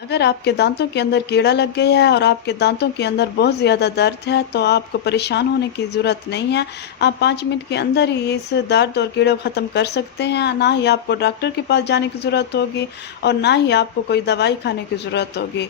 अगर आपके दांतों के अंदर कीड़ा लग गया है और आपके दांतों के अंदर बहुत ज़्यादा दर्द है तो आपको परेशान होने की ज़रूरत नहीं है। आप 5 मिनट के अंदर ही इस दर्द और कीड़े को ख़त्म कर सकते हैं। ना ही आपको डॉक्टर के पास जाने की ज़रूरत होगी और ना ही आपको कोई दवाई खाने की ज़रूरत होगी।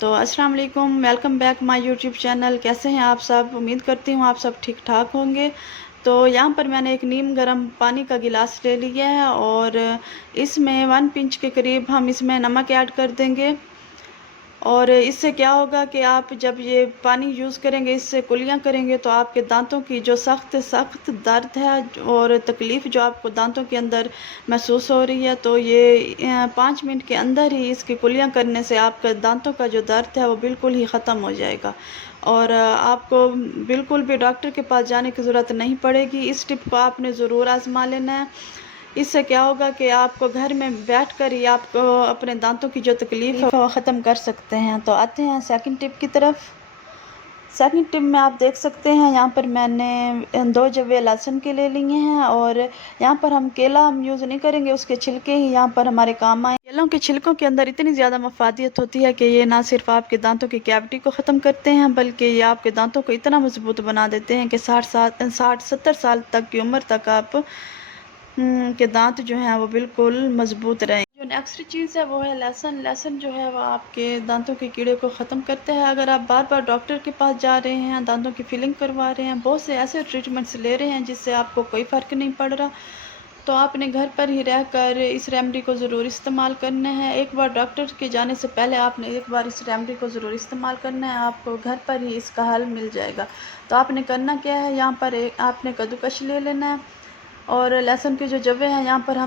तो अस्सलाम वालेकुम, welcome back my YouTube channel. कैसे हैं आप सब? उम्मीद करती हूँ आप सब ठीक ठाक होंगे। तो यहाँ पर मैंने एक नीम गर्म पानी का गिलास ले लिया है और इसमें 1 पिंच के करीब हम इसमें नमक ऐड कर देंगे। और इससे क्या होगा कि आप जब ये पानी यूज़ करेंगे, इससे कुलियाँ करेंगे तो आपके दांतों की जो सख्त दर्द है और तकलीफ़ जो आपको दांतों के अंदर महसूस हो रही है, तो ये 5 मिनट के अंदर ही इसकी कुलियाँ करने से आपके दांतों का जो दर्द है वो बिल्कुल ही ख़त्म हो जाएगा और आपको बिल्कुल भी डॉक्टर के पास जाने की ज़रूरत नहीं पड़ेगी। इस टिप को आपने ज़रूर आज़मा लेना है। इससे क्या होगा कि आपको घर में बैठकर ही आपको अपने दांतों की जो तकलीफ़ है वो ख़त्म कर सकते हैं। तो आते हैं सेकंड टिप की तरफ। सेकंड टिप में आप देख सकते हैं यहाँ पर मैंने 2 जवे लहसुन के ले लिए हैं और यहाँ पर हम केला हम यूज़ नहीं करेंगे, उसके छिलके ही यहाँ पर हमारे काम आए। केलों के छिलकों के अंदर इतनी ज़्यादा मफ़ादियत होती है कि ये ना सिर्फ आपके दांतों की कैविटी को ख़त्म करते हैं बल्कि ये आपके दांतों को इतना मजबूत बना देते हैं कि 60-70 साल तक की उम्र तक आप के दांत जो हैं वो बिल्कुल मजबूत रहें। जो नेक्स्ट चीज़ है वो है लहसुन। लहसुन जो है वो आपके दांतों के कीड़े को ख़त्म करता है। अगर आप बार बार डॉक्टर के पास जा रहे हैं, दांतों की फिलिंग करवा रहे हैं, बहुत से ऐसे ट्रीटमेंट्स ले रहे हैं जिससे आपको कोई फ़र्क नहीं पड़ रहा, तो आपने घर पर ही रहकर इस रेमेडी को ज़रूर इस्तेमाल करना है। एक बार डॉक्टर के जाने से पहले आपने एक बार इस रेमेडी को ज़रूर इस्तेमाल करना है, आपको घर पर ही इसका हल मिल जाएगा। तो आपने करना क्या है, यहाँ पर आपने कद्दूकस ले लेना है और लहसुन के जो जवे हैं यहाँ पर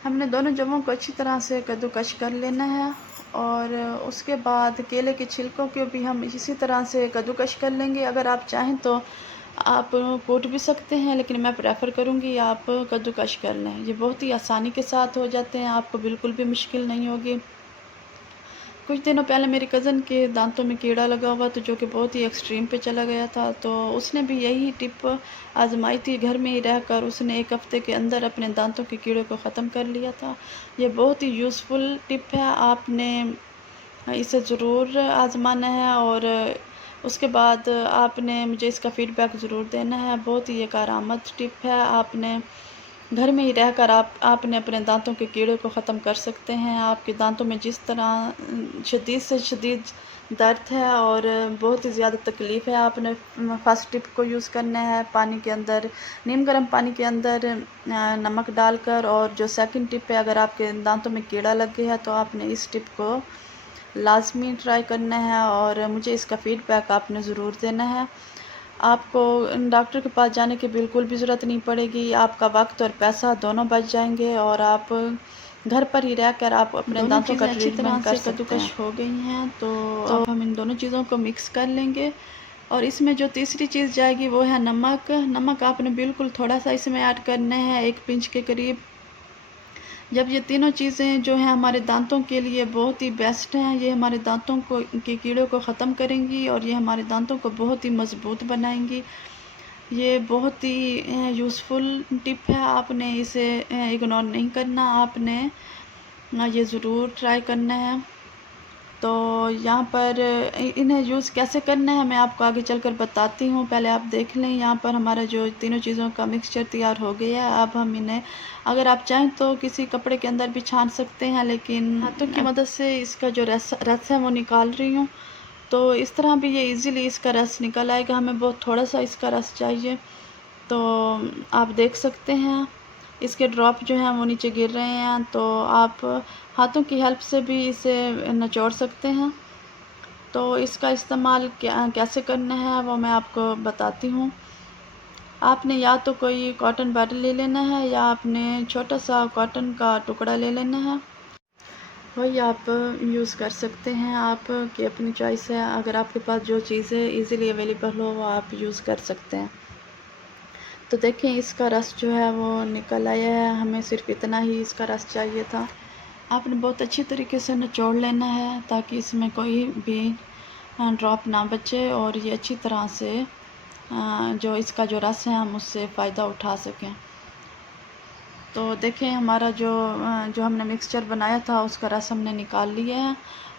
हमने दोनों जवों को अच्छी तरह से कद्दूकस कर लेना है और उसके बाद केले के छिलकों को भी हम इसी तरह से कद्दूकस कर लेंगे। अगर आप चाहें तो आप कूट भी सकते हैं, लेकिन मैं प्रेफर करूँगी आप कद्दूकस कर लें। ये बहुत ही आसानी के साथ हो जाते हैं, आपको बिल्कुल भी मुश्किल नहीं होगी। कुछ दिनों पहले मेरी कज़न के दांतों में कीड़ा लगा हुआ था जो कि बहुत ही एक्सट्रीम पे चला गया था, तो उसने भी यही टिप आजमाई थी। घर में ही रहकर उसने 1 हफ़्ते के अंदर अपने दांतों के कीड़े को ख़त्म कर लिया था। ये बहुत ही यूज़फुल टिप है, आपने इसे ज़रूर आज़माना है और उसके बाद आपने मुझे इसका फ़ीडबैक ज़रूर देना है। बहुत ही एक कारआमद टिप है, आपने घर में ही रहकर आपने अपने दांतों के कीड़े को ख़त्म कर सकते हैं। आपके दांतों में जिस तरह शदीद से शदीद दर्द है और बहुत ही ज़्यादा तकलीफ़ है, आपने फर्स्ट टिप को यूज़ करना है पानी के अंदर, नीम गर्म पानी के अंदर नमक डालकर। और जो सेकंड टिप है, अगर आपके दांतों में कीड़ा लग गया है तो आपने इस टिप को लाज़मी ट्राई करना है और मुझे इसका फ़ीडबैक आपने ज़रूर देना है। आपको डॉक्टर के पास जाने की बिल्कुल भी ज़रूरत नहीं पड़ेगी, आपका वक्त और पैसा दोनों बच जाएंगे और आप घर पर ही रहकर आप अपने दांतों का ट्रीटमेंट कर सकते हैं। हो गई हैं तो अब हम इन दोनों चीज़ों को मिक्स कर लेंगे और इसमें जो तीसरी चीज़ जाएगी वो है नमक। नमक आपने बिल्कुल थोड़ा सा इसमें ऐड करना है, 1 पिंच के करीब। जब ये तीनों चीज़ें जो हैं हमारे दांतों के लिए बहुत ही बेस्ट हैं, ये हमारे दांतों को के कीड़ों को ख़त्म करेंगी और ये हमारे दांतों को बहुत ही मज़बूत बनाएंगी। ये बहुत ही यूज़फुल टिप है, आपने इसे इग्नोर नहीं करना, आपने ये ज़रूर ट्राई करना है। तो यहाँ पर इन्हें यूज़ कैसे करना है मैं आपको आगे चलकर बताती हूँ। पहले आप देख लें, यहाँ पर हमारा जो तीनों चीज़ों का मिक्सचर तैयार हो गया है। अब हम इन्हें, अगर आप चाहें तो किसी कपड़े के अंदर भी छान सकते हैं, लेकिन हाथों की मदद से इसका जो रस है वो निकाल रही हूँ। तो इस तरह भी ये इजीली इसका रस निकल आएगा, हमें बहुत थोड़ा सा इसका रस चाहिए। तो आप देख सकते हैं इसके ड्रॉप जो हैं वो नीचे गिर रहे हैं, तो आप हाथों की हेल्प से भी इसे निचोड़ सकते हैं। तो इसका इस्तेमाल कैसे करना है वो मैं आपको बताती हूँ। आपने या तो कोई कॉटन बड ले लेना है या आपने छोटा सा कॉटन का टुकड़ा ले लेना है, वही आप यूज़ कर सकते हैं, आपकी अपनी चॉइस है। अगर आपके पास जो चीज़ें ईज़िली अवेलेबल हो वो आप यूज़ कर सकते हैं। तो देखें इसका रस जो है वो निकल आया है, हमें सिर्फ इतना ही इसका रस चाहिए था। आपने बहुत अच्छी तरीके से निचोड़ लेना है ताकि इसमें कोई भी ड्रॉप ना बचे और ये अच्छी तरह से जो इसका जो रस है हम उससे फ़ायदा उठा सकें। तो देखें हमारा जो हमने मिक्सचर बनाया था उसका रस हमने निकाल लिया है